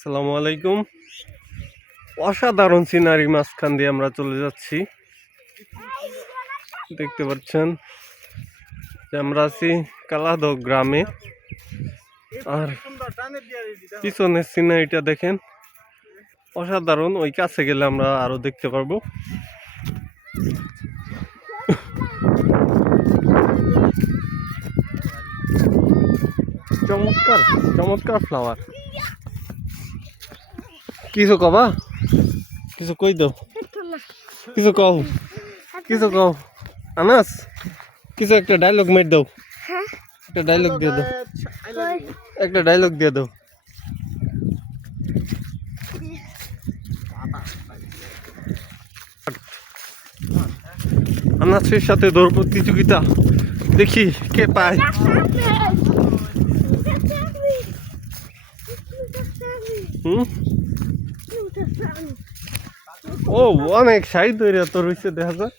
আসসালামু আলাইকুম। অসাধারণ সিনারি মাঝখান দিয়ে আমরা চলে যাচ্ছি। দেখতে পাচ্ছেন আমরা আছি কালাদহ গ্রামে। আর পিছনের সিনারিটা দেখেন। অসাধারণ, ওই কাছে গেলে আমরা আরও দেখতে পারব। চমৎকার চমৎকার ফ্লাওয়ার কিছু কবা কিছু কই দাও। কিছু কও কিছু কও আনাস, কিছু একটা ডায়লগ মেট দাও। একটা ডায়লগ দিয়ে দাও। একটা ডায়লগ দিয়ে দাও। আনাসের সাথে দৌড় প্রতিযোগিতা। দেখি কে পায়। হুম? ও অনেক সাইড ধরে তোর হয়েছে দেখা যায়